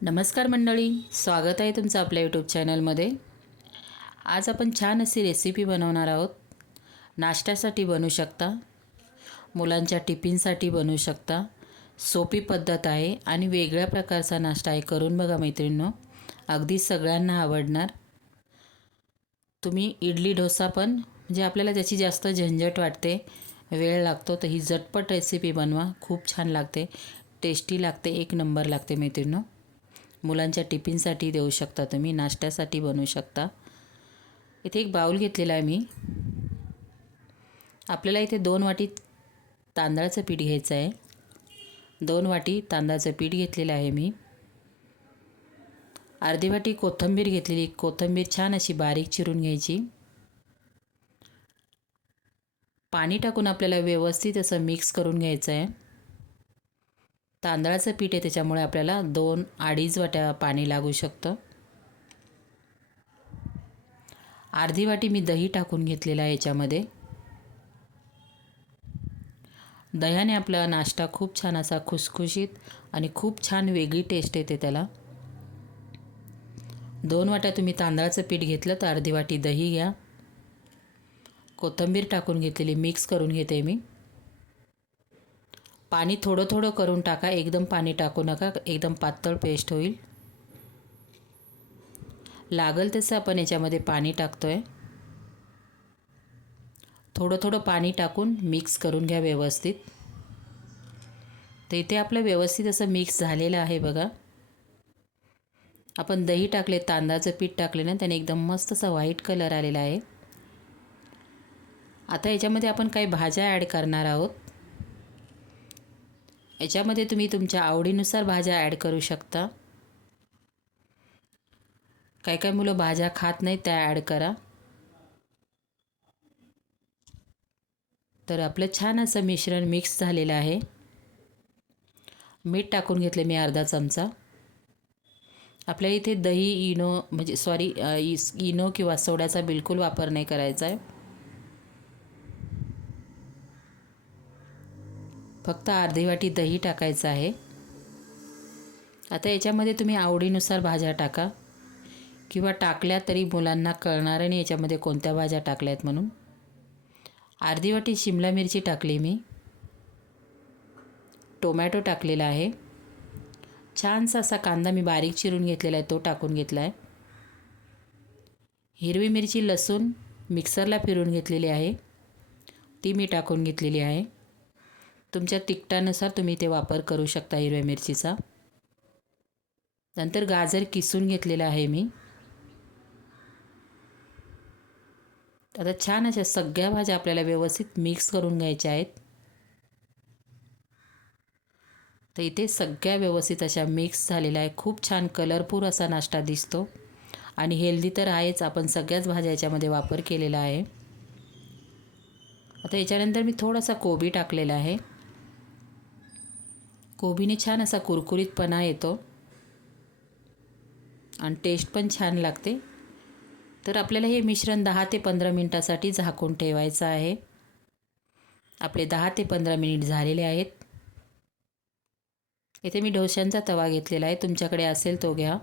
नमस्कार मंडळी स्वागत आहे तुमचं आपल्या यूट्यूब चॅनलमध्ये आज आपण छान अशी रेसिपी बनवणार आहोत. नाश्त्यासाठी बनवू शकता मुलांच्या टिफिनसाठी बनवू शकता सोपी पद्धत आहे आणि वेगळ्या प्रकारचा नाश्ता आहे करून बघा मैत्रिणींनो अगदी सगळ्यांना आवडणार. तुम्ही इडली डोसा पण म्हणजे आपल्याला त्याची जास्त झंझट वाटते वेळ लागतो तर ही झटपट रेसिपी बनवा खूप छान लागते टेस्टी लागते एक नंबर लागते मैत्रिणींनो. मुलांच्या टिफिनसाठी देऊ शकता तुम्ही नाश्त्यासाठी बनवू शकता. इथे एक बाऊल घेतलेला आहे मी. आपल्याला इथे दोन वाटी तांदळाचं पीठ घ्यायचं आहे. दोन वाटी तांदळाचं पीठ घेतलेलं आहे मी. अर्धी वाटी कोथिंबीर घेतलेली कोथिंबीर छान अशी बारीक चिरून घ्यायची. पाणी टाकून आपल्याला व्यवस्थित असं मिक्स करून घ्यायचं आहे. तांदळाचं पीठ आहे त्याच्यामुळे आपल्याला दोन अडीच वाट्या पाणी लागू शकतं. अर्धी वाटी मी दही टाकून घेतलेला आहे याच्यामध्ये. दह्याने आपला नाश्ता खूप छान असा खुसखुशीत आणि खूप छान वेगळी टेस्ट येते त्याला. दोन वाट्या तुम्ही तांदळाचं पीठ घेतलं तर अर्धी वाटी दही घ्या. कोथिंबीर टाकून घेतलेली मिक्स करून घेते मी. पाणी थोडं थोडं करून टाका. एकदम पाणी टाकू नका. एकदम पातळ पेस्ट होईल. लागल तसं आपण याच्यामध्ये पाणी टाकतो आहे थोडं थोडं पाणी टाकून मिक्स करून घ्या व्यवस्थित. तर इथे आपलं व्यवस्थित असं मिक्स झालेलं आहे बघा. आपण दही टाकले तांदळाचं पीठ टाकले ना त्याने एकदम मस्त असा व्हाईट कलर आलेला आहे. आता याच्यामध्ये आपण काही भाज्या ॲड करणार आहोत. याच्यामध्ये तुम्ही तुमच्या आवडीनुसार भाज्या ॲड करू शकता. काही काही मुलं भाज्या खात नाहीत त्या ॲड करा. तर आपलं छान असं मिश्रण मिक्स झालेलं आहे. मीठ टाकून घेतले मी अर्धा चमचा. आपल्या इथे दही इनो म्हणजे सॉरी इनो किंवा सोड्याचा बिलकुल वापर नाही करायचा आहे. फक्त अर्धी वाटी दही टाकायचं आहे. आता याच्यामध्ये तुम्ही आवडीनुसार भाज्या टाका. किंवा टाकल्या तरी मुलांना कळणार नाही याच्यामध्ये कोणत्या भाज्या टाकल्या आहेत म्हणून. अर्धी वाटी शिमला मिरची टाकली मी. टोमॅटो टाकलेला आहे. छानसा असा कांदा मी बारीक चिरून घेतलेला आहे तो टाकून घेतला आहे. हिरवी मिरची लसूण मिक्सरला फिरून घेतलेली आहे. ती मी टाकून घेतलेली आहे. तुमच्या तिखटानुसार तुम्ही ते वापर करू शकता हिरव्या मिरचीचा. नंतर गाजर किसून घेतलेलं आहे मी. आता छान अशा सगळ्या भाज्या आपल्याला व्यवस्थित मिक्स करून घ्यायच्या आहेत. तर इथे सगळ्या व्यवस्थित अशा मिक्स झालेल्या आहे खूप छान कलरफुल असा नाश्ता दिसतो. आणि हेल्दी तर आहेच. आपण सगळ्याच भाज्या याच्यामध्ये वापर केलेला आहे. आता याच्यानंतर मी थोडासा कोबी टाकलेला आहे. कोबीने छान असा कुरकुरीतपणा येतो. आणि टेस्ट पण छान लागते. तर आपल्याला हे मिश्रण दहा ते पंधरा मिनटासाठी झाकून ठेवायचं आहे. आपले दहा ते पंधरा मिनिट झालेले आहेत. इथे मी ढोश्यांचा तवा घेतलेला आहे. तुमच्याकडे असेल तो घ्या.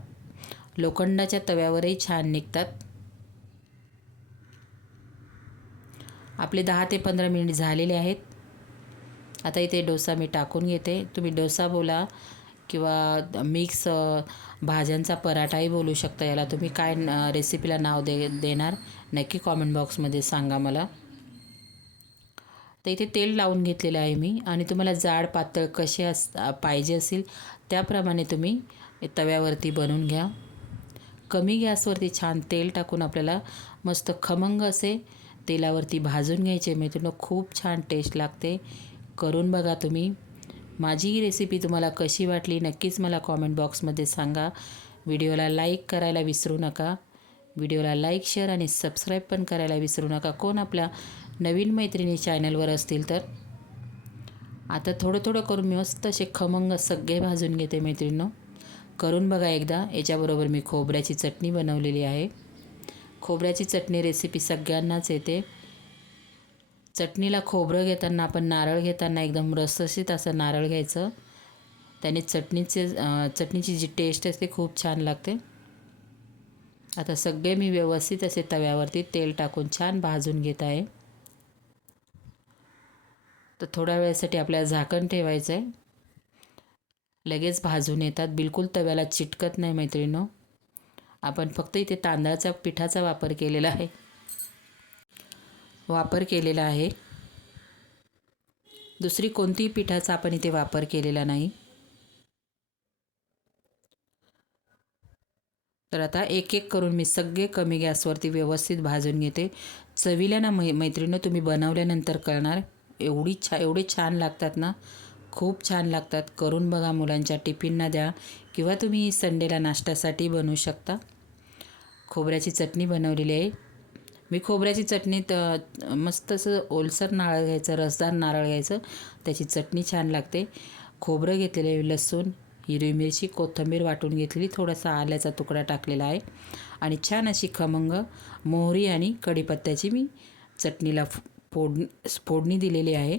लोखंडाच्या तव्यावरही छान निघतात. आपले दहा ते पंधरा मिनिट झालेले आहेत. आता इथे डोसा मी टाकून घेते. तुम्ही डोसा बोला किंवा मिक्स भाज्यांचा पराठाही बोलू शकता याला. तुम्ही काय रेसिपीला नाव दे देणार नक्की कॉमेंट बॉक्समध्ये सांगा मला. तर इथे तेल लावून घेतलेलं आहे मी आणि तुम्हाला जाड पातळ कसे अस पाहिजे असेल त्याप्रमाणे तुम्ही तव्यावरती बनवून घ्या. कमी गॅसवरती छान तेल टाकून आपल्याला मस्त खमंग असे तेलावरती भाजून घ्यायचे. मैत्रिणी खूप छान टेस्ट लागते. करून बघा तुम्ही. माझी ही रेसिपी तुम्हाला कशी वाटली नक्कीच मला कॉमेंट बॉक्समध्ये सांगा. व्हिडिओला लाईक करायला विसरू नका. व्हिडिओला लाईक शेअर आणि सबस्क्राईब पण करायला विसरू नका. कोण आपल्या नवीन मैत्रिणी चॅनलवर असतील तर. आता थोडं थोडं करून मी मस्त असे खमंग सगळे भाजून घेते मैत्रिणीनं. करून बघा एकदा. याच्याबरोबर मी खोबऱ्याची चटणी बनवलेली आहे. खोबऱ्याची चटणी रेसिपी सगळ्यांनाच येते. चटणीला खोबरं घेताना आपण नारळ घेताना एकदम रसरशीत असं नारळ घ्यायचं. त्याने चटणीचे चटणीची जी टेस्ट असते खूप छान लागते. आता सगळे मी व्यवस्थित असे तव्यावरती तेल टाकून छान भाजून घेत आहे. तर थोड्या वेळासाठी आपल्याला झाकण ठेवायचं आहे लगेच भाजून येतात. बिलकुल तव्याला चिटकत नाही मैत्रिणो आपण फक्त इथे तांदळाचा पिठाचा वापर केलेला आहे. वापर केलेला आहे. दुसरी कोणतीही पिठाचा आपण इथे वापर केलेला नाही. तर आता एक एक करून मी सगळे कमी गॅसवरती व्यवस्थित भाजून घेते. चवीला ना मै मैत्रिणं तुम्ही बनवल्यानंतर कळणार एवढी छा एवढे छान लागतात ना. खूप छान लागतात. करून बघा मुलांच्या टिफिनना द्या किंवा तुम्ही संडेला नाश्त्यासाठी बनवू शकता. खोबऱ्याची चटणी बनवलेली आहे. मी खोबऱ्याची चटणीत मस्त असं ओलसर नारळ घ्यायचं रसदार नारळ घ्यायचं. त्याची चटणी छान लागते. खोबरं घेतलेलं आहे लसूण हिरवी मिरची कोथिंबीर वाटून घेतलेली. थोडासा आल्याचा तुकडा टाकलेला आहे. आणि छान अशी खमंग मोहरी आणि कढीपत्त्याची मी चटणीला फोड फोडणी दिलेली आहे.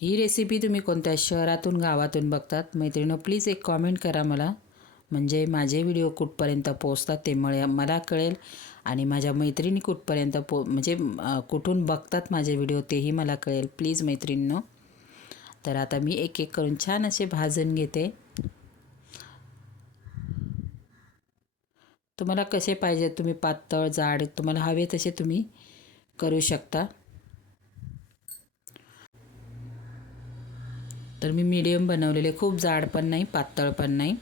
ही रेसिपी तुम्ही कोणत्या शहरातून गावातून बघतात? मैत्रिणी प्लीज एक कॉमेंट करा मला. म्हणजे माझे व्हिडिओ कुठपर्यंत पोचतात ते मला मला कळेल. आणि माझ्या मैत्रिणी कुठपर्यंत पो म्हणजे कुठून बघतात माझे व्हिडिओ तेही मला कळेल. प्लीज मैत्रिणींनो. तर आता मी एक एक करून छान असे भाजून घेते. तुम्हाला कसे पाहिजे तुम्ही पातळ जाड तुम्हाला हवे तसे तुम्ही करू शकता. तर मी मीडियम बनवलेले. खूप जाड पण नाही पातळ पण नाही.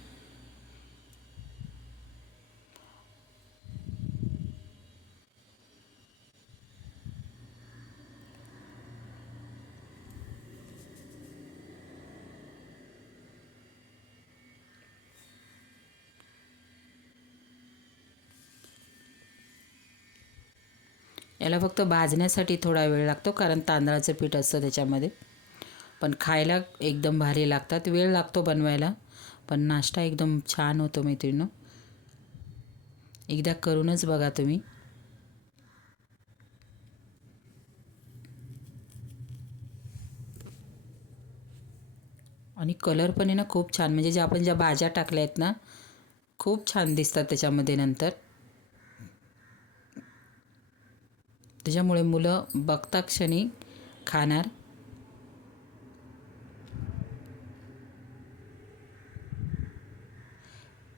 याला फक्त भाजण्यासाठी थोडा वेळ लागतो कारण तांदळाचं पीठ असतं त्याच्यामध्ये. पण खायला एकदम भारी लागतात वेळ लागतो बनवायला. पण नाश्ता एकदम छान होतो मैत्रिणीनं. एकदा करूनच बघा तुम्ही. आणि कलर पण आहे ना खूप छान म्हणजे जे आपण ज्या भाज्या टाकल्या आहेत ना खूप छान दिसतात त्याच्यामध्ये नंतर. त्याच्यामुळे मुलं बघता क्षणी खाणार.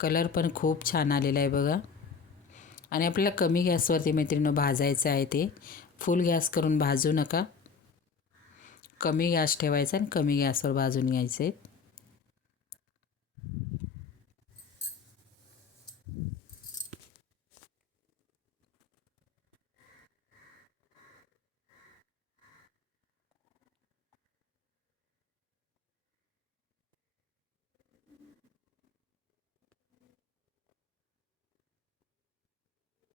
कलर पण खूप छान आलेला आहे बघा. आणि आपल्याला कमी गॅसवरती मैत्रिणी भाजायचं आहे ते. फुल गॅस करून भाजू नका. कमी गॅस ठेवायचा आणि कमी गॅसवर भाजून घ्यायचे.